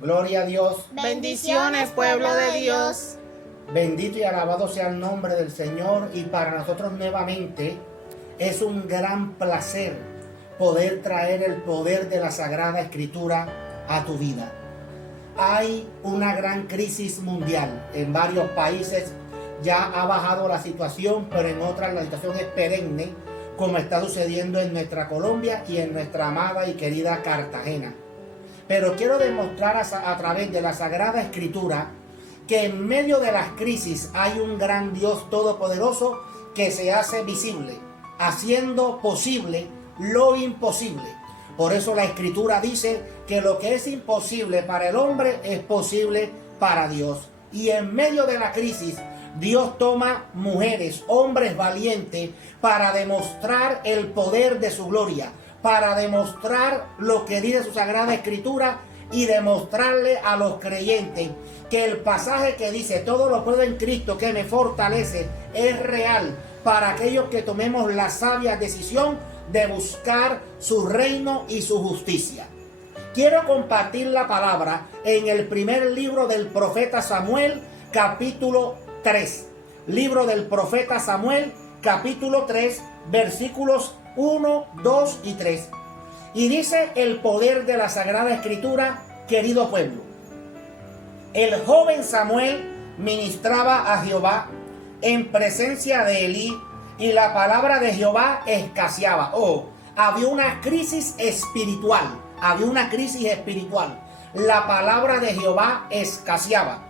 Gloria a Dios. Bendiciones, pueblo de Dios. Bendito y alabado sea el nombre del Señor. Y para nosotros nuevamente es un gran placer poder traer el poder de la Sagrada Escritura a tu vida. Hay una gran crisis mundial en varios países. Ya ha bajado la situación, pero en otras la situación es perenne, como está sucediendo en nuestra Colombia y en nuestra amada y querida Cartagena. Pero quiero demostrar a través de la Sagrada Escritura que en medio de las crisis hay un gran Dios todopoderoso que se hace visible, haciendo posible lo imposible. Por eso la Escritura dice que lo que es imposible para el hombre es posible para Dios. Y en medio de la crisis, Dios toma mujeres, hombres valientes para demostrar el poder de su gloria, para demostrar lo que dice su Sagrada Escritura y demostrarle a los creyentes que el pasaje que dice todo lo puedo en Cristo que me fortalece es real para aquellos que tomemos la sabia decisión de buscar su reino y su justicia. Quiero compartir la palabra en el primer libro del profeta Samuel, capítulo 3. Libro del profeta Samuel, capítulo 3, versículos 1, 2 y 3. Y dice el poder de la Sagrada Escritura, querido pueblo. El joven Samuel ministraba a Jehová en presencia de Elí y la palabra de Jehová escaseaba. Había una crisis espiritual. Había una crisis espiritual. La palabra de Jehová escaseaba.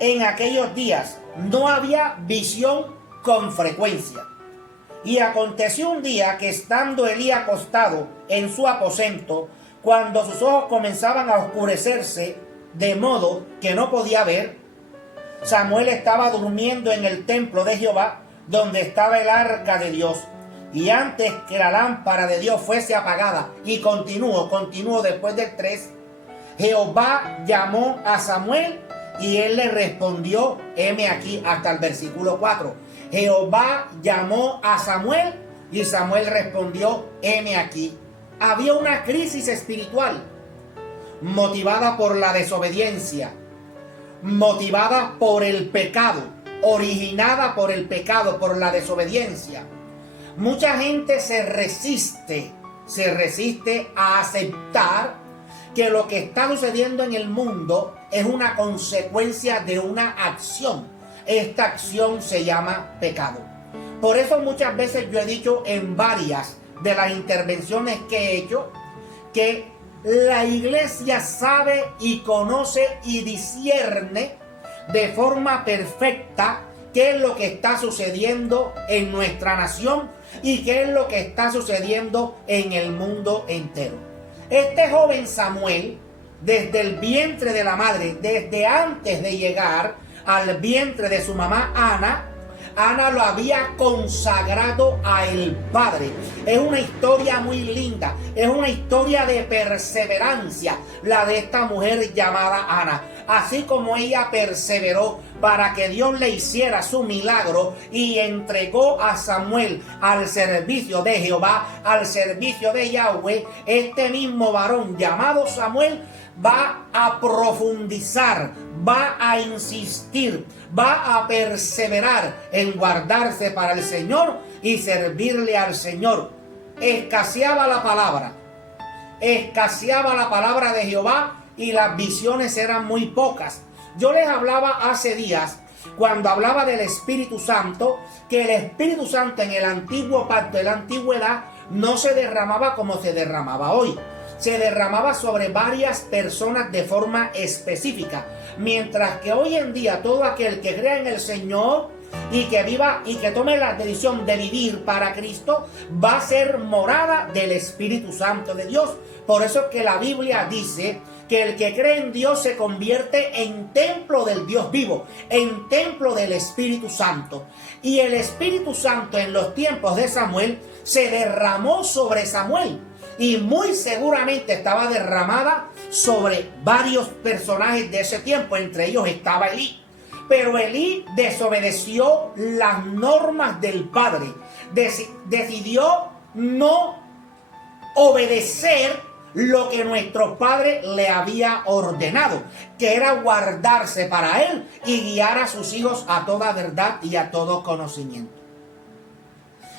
En aquellos días no había visión con frecuencia. Y aconteció un día que estando Elí acostado en su aposento, cuando sus ojos comenzaban a oscurecerse, de modo que no podía ver, Samuel estaba durmiendo en el templo de Jehová, donde estaba el arca de Dios. Y antes que la lámpara de Dios fuese apagada, y continuó después del 3, Jehová llamó a Samuel y él le respondió, heme aquí, hasta el versículo 4. Jehová llamó a Samuel y Samuel respondió, heme aquí. Había una crisis espiritual motivada por la desobediencia, motivada por el pecado, originada por el pecado, por la desobediencia. Mucha gente se resiste a aceptar que lo que está sucediendo en el mundo es una consecuencia de una acción. Esta acción se llama pecado. Por eso muchas veces yo he dicho en varias de las intervenciones que he hecho que la iglesia sabe y conoce y discierne de forma perfecta qué es lo que está sucediendo en nuestra nación y qué es lo que está sucediendo en el mundo entero. Este joven Samuel, desde el vientre de la madre, desde antes de llegar al vientre de su mamá Ana lo había consagrado a el Padre. Es una historia muy linda, es una historia de perseverancia, la de esta mujer llamada Ana. Así como ella perseveró para que Dios le hiciera su milagro y entregó a Samuel al servicio de Jehová, al servicio de Yahweh, este mismo varón llamado Samuel va a profundizar, va a insistir, va a perseverar en guardarse para el Señor y servirle al Señor. Escaseaba la palabra de Jehová y las visiones eran muy pocas. Yo les hablaba hace días, cuando hablaba del Espíritu Santo, que el Espíritu Santo en el antiguo pacto, en la antigüedad, no se derramaba como se derramaba hoy. Se derramaba sobre varias personas de forma específica, mientras que hoy en día todo aquel que crea en el Señor y que viva y que tome la decisión de vivir para Cristo va a ser morada del Espíritu Santo de Dios. Por eso es que la Biblia dice que el que cree en Dios se convierte en templo del Dios vivo, en templo del Espíritu Santo. Y el Espíritu Santo en los tiempos de Samuel se derramó sobre Samuel. Y muy seguramente estaba derramada sobre varios personajes de ese tiempo. Entre ellos estaba Elí. Pero Elí desobedeció las normas del Padre. Decidió no obedecer lo que nuestro Padre le había ordenado, que era guardarse para Él y guiar a sus hijos a toda verdad y a todo conocimiento.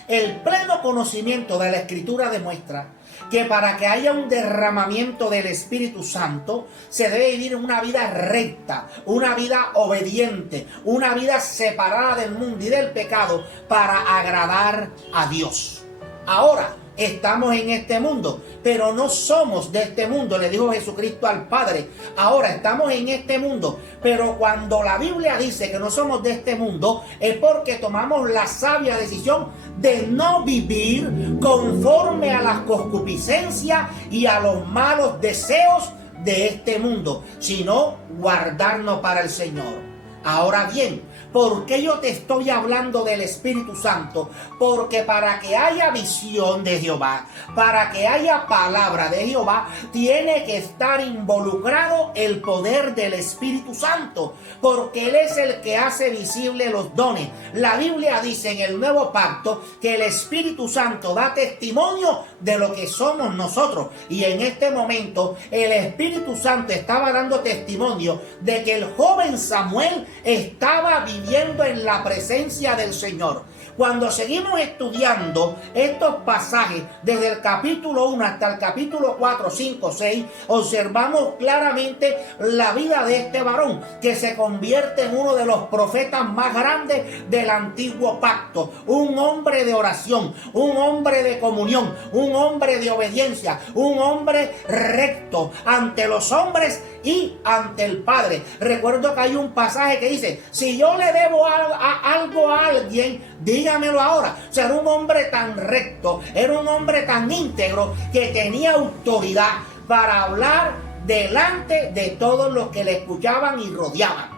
El pleno conocimiento de la Escritura demuestra que para que haya un derramamiento del Espíritu Santo, se debe vivir una vida recta, una vida obediente, una vida separada del mundo y del pecado para agradar a Dios. Ahora, estamos en este mundo, pero no somos de este mundo, le dijo Jesucristo al Padre. Ahora estamos en este mundo, pero cuando la Biblia dice que no somos de este mundo, es porque tomamos la sabia decisión de no vivir conforme a las concupiscencias y a los malos deseos de este mundo, sino guardarnos para el Señor. Ahora bien, ¿por qué yo te estoy hablando del Espíritu Santo? Porque para que haya visión de Jehová, para que haya palabra de Jehová, tiene que estar involucrado el poder del Espíritu Santo, porque Él es el que hace visible los dones. La Biblia dice en el Nuevo Pacto que el Espíritu Santo da testimonio de lo que somos nosotros. Y en este momento el Espíritu Santo estaba dando testimonio de que el joven Samuel estaba viviendo en la presencia del Señor. Cuando seguimos estudiando estos pasajes desde el capítulo 1 hasta el capítulo 4, 5, 6, observamos claramente la vida de este varón que se convierte en uno de los profetas más grandes del antiguo pacto. Un hombre de oración, un hombre de comunión, un hombre de obediencia, un hombre recto ante los hombres y ante el Padre. Recuerdo que hay un pasaje que dice: si yo le debo algo a alguien, dígamelo ahora. O sea, era un hombre tan recto, era un hombre tan íntegro que tenía autoridad para hablar delante de todos los que le escuchaban y rodeaban.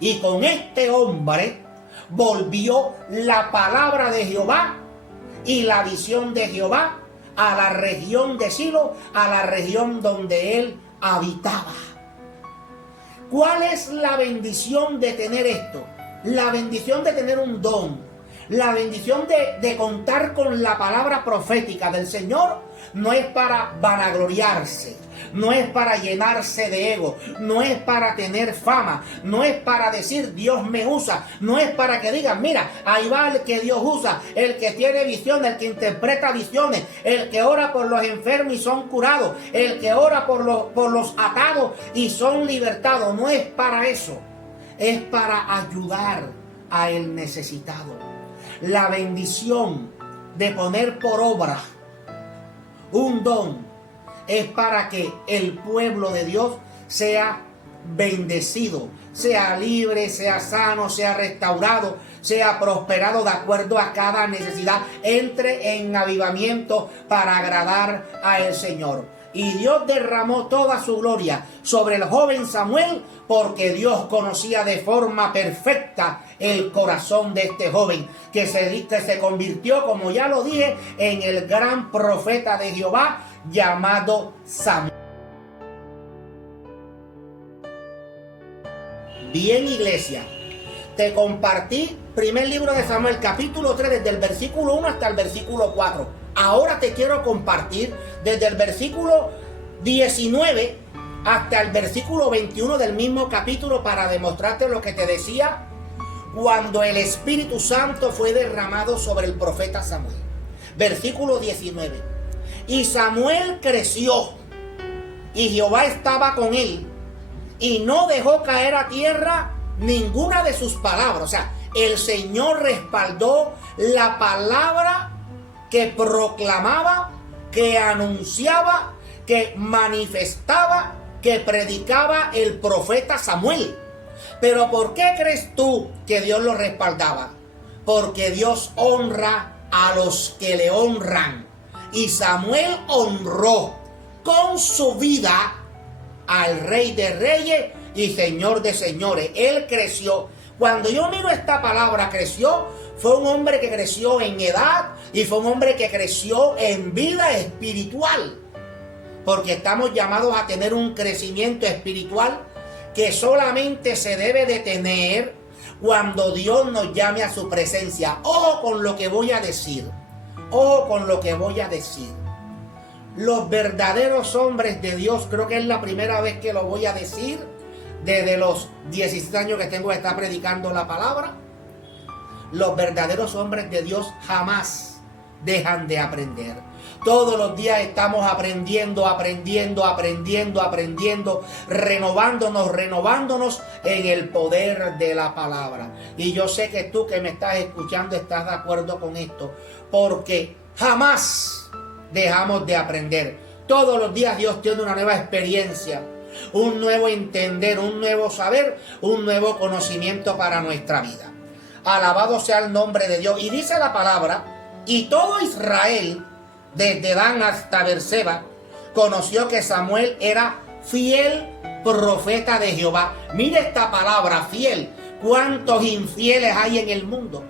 Y con este hombre volvió la palabra de Jehová y la visión de Jehová a la región de Silo, a la región donde él habitaba. ¿Cuál es la bendición de tener esto? La bendición de tener un don, la bendición de contar con la palabra profética del Señor, no es para vanagloriarse, no es para llenarse de ego, no es para tener fama, no es para decir Dios me usa, no es para que digan mira, ahí va el que Dios usa, el que tiene visiones, el que interpreta visiones, el que ora por los enfermos y son curados, el que ora por los atados y son libertados. No es para eso, es para ayudar al necesitado. La bendición de poner por obra un don es para que el pueblo de Dios sea bendecido, sea libre, sea sano, sea restaurado, sea prosperado de acuerdo a cada necesidad, entre en avivamiento para agradar al Señor. Y Dios derramó toda su gloria sobre el joven Samuel, porque Dios conocía de forma perfecta el corazón de este joven, que se convirtió, como ya lo dije, en el gran profeta de Jehová llamado Samuel. Bien, iglesia, te compartí primer libro de Samuel, capítulo 3, desde el versículo 1 hasta el versículo 4. Ahora te quiero compartir desde el versículo 19 hasta el versículo 21 del mismo capítulo, para demostrarte lo que te decía cuando el Espíritu Santo fue derramado sobre el profeta Samuel. Versículo 19. Y Samuel creció, y Jehová estaba con él, y no dejó caer a tierra ninguna de sus palabras. O sea, el Señor respaldó la palabra que proclamaba, que anunciaba, que manifestaba, que predicaba el profeta Samuel. Pero ¿por qué crees tú que Dios lo respaldaba? Porque Dios honra a los que le honran. Y Samuel honró con su vida al Rey de Reyes y Señor de Señores. Él creció. Cuando yo miro esta palabra creció, fue un hombre que creció en edad y fue un hombre que creció en vida espiritual. Porque estamos llamados a tener un crecimiento espiritual que solamente se debe de tener cuando Dios nos llame a su presencia. Ojo con lo que voy a decir. Ojo con lo que voy a decir. Los verdaderos hombres de Dios, creo que es la primera vez que lo voy a decir, desde los 17 años que tengo que estar predicando la palabra. Los verdaderos hombres de Dios jamás dejan de aprender. Todos los días estamos aprendiendo, renovándonos en el poder de la palabra. Y yo sé que tú que me estás escuchando estás de acuerdo con esto, porque jamás dejamos de aprender. Todos los días Dios tiene una nueva experiencia, un nuevo entender, un nuevo saber, un nuevo conocimiento para nuestra vida. Alabado sea el nombre de Dios. Y dice la palabra, y todo Israel, desde Dan hasta Berseba, conoció que Samuel era fiel profeta de Jehová. Mira esta palabra, fiel. ¿Cuántos infieles hay en el mundo?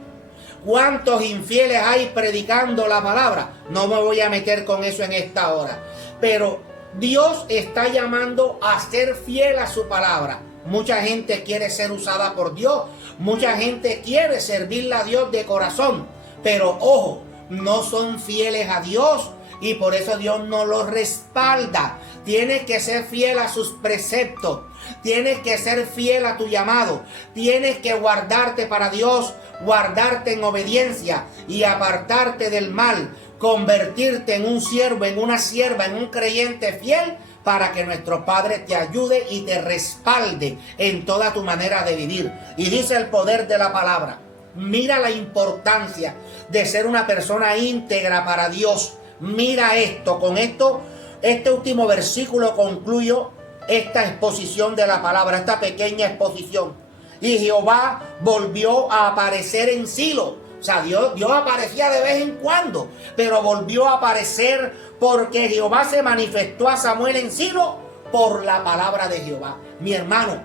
¿Cuántos infieles hay predicando la palabra? No me voy a meter con eso en esta hora. Pero Dios está llamando a ser fiel a su palabra. Mucha gente quiere ser usada por Dios. Mucha gente quiere servirle a Dios de corazón. Pero ojo, no son fieles a Dios y por eso Dios no los respalda. Tienes que ser fiel a sus preceptos. Tienes que ser fiel a tu llamado. Tienes que guardarte para Dios, guardarte en obediencia y apartarte del mal. Convertirte en un siervo, en una sierva, en un creyente fiel, para que nuestro Padre te ayude y te respalde en toda tu manera de vivir. Y dice el poder de la palabra. Mira la importancia de ser una persona íntegra para Dios. Mira esto, con esto, este último versículo concluyo esta exposición de la palabra, esta pequeña exposición. Y Jehová volvió a aparecer en Silo. O sea, Dios aparecía de vez en cuando, pero volvió a aparecer porque Jehová se manifestó a Samuel en Silo por la palabra de Jehová. Mi hermano,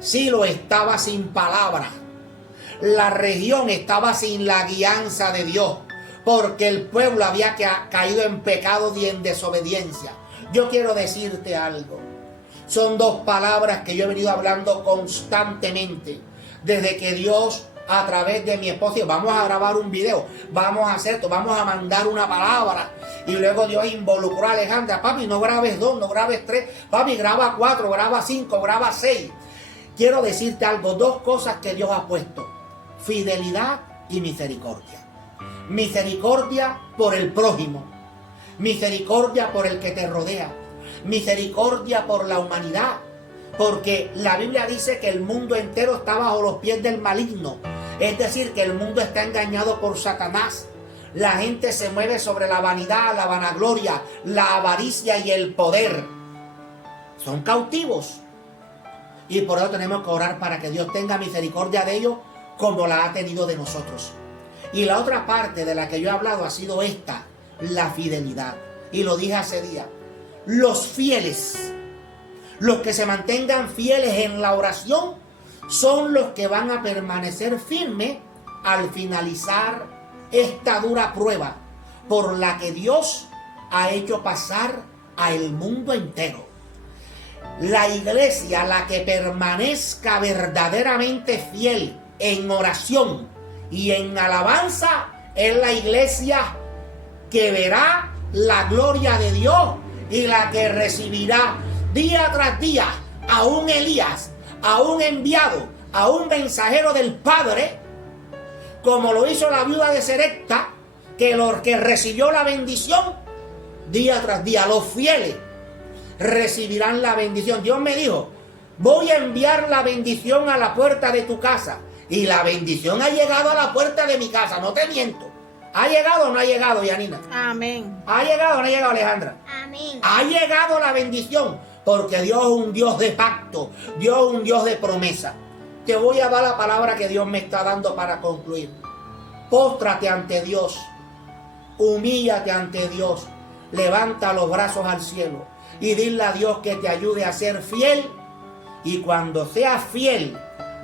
Silo estaba sin palabra. La región estaba sin la guianza de Dios, porque el pueblo había caído en pecado y en desobediencia. Yo quiero decirte algo. Son dos palabras que yo he venido hablando constantemente desde que Dios, a través de mi esposa, vamos a grabar un video, vamos a hacer esto, vamos a mandar una palabra. Y luego Dios involucró a Alejandra. Papi, no grabes 2, no grabes 3. Papi, graba 4, graba 5, graba 6. Quiero decirte algo, dos cosas que Dios ha puesto: fidelidad y misericordia. Misericordia por el prójimo. Misericordia por el que te rodea. Misericordia por la humanidad. Porque la Biblia dice que el mundo entero está bajo los pies del maligno. Es decir, que el mundo está engañado por Satanás. La gente se mueve sobre la vanidad, la vanagloria, la avaricia y el poder. Son cautivos. Y por eso tenemos que orar para que Dios tenga misericordia de ellos como la ha tenido de nosotros. Y la otra parte de la que yo he hablado ha sido esta, la fidelidad. Y lo dije hace día. Los fieles, los que se mantengan fieles en la oración, son los que van a permanecer firmes al finalizar esta dura prueba por la que Dios ha hecho pasar al mundo entero. La iglesia, la que permanezca verdaderamente fiel en oración y en alabanza, es la iglesia que verá la gloria de Dios y la que recibirá día tras día a un Elías, a un enviado, a un mensajero del Padre, como lo hizo la viuda de Serepta, que recibió la bendición día tras día. Los fieles recibirán la bendición. Dios me dijo: voy a enviar la bendición a la puerta de tu casa. Y la bendición ha llegado a la puerta de mi casa, no te miento. ¿Ha llegado o no ha llegado, Yanina? Amén. ¿Ha llegado o no ha llegado, Alejandra? Amén. Ha llegado la bendición, porque Dios es un Dios de pacto, Dios es un Dios de promesa. Te voy a dar la palabra que Dios me está dando para concluir. Póstrate ante Dios, humíllate ante Dios, levanta los brazos al cielo y dile a Dios que te ayude a ser fiel, y cuando seas fiel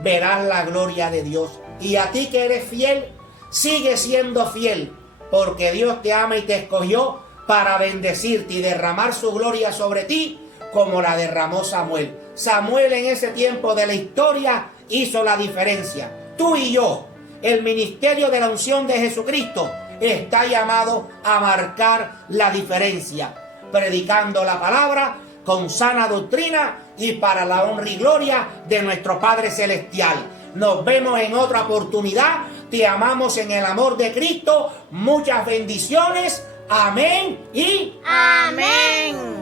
verás la gloria de Dios. Y a ti que eres fiel, sigue siendo fiel, porque Dios te ama y te escogió para bendecirte y derramar su gloria sobre ti como la derramó Samuel. Samuel en ese tiempo de la historia hizo la diferencia. Tú y yo, el ministerio de la unción de Jesucristo, está llamado a marcar la diferencia, predicando la palabra con sana doctrina y para la honra y gloria de nuestro Padre Celestial. Nos vemos en otra oportunidad. Te amamos en el amor de Cristo. Muchas bendiciones. Amén y amén.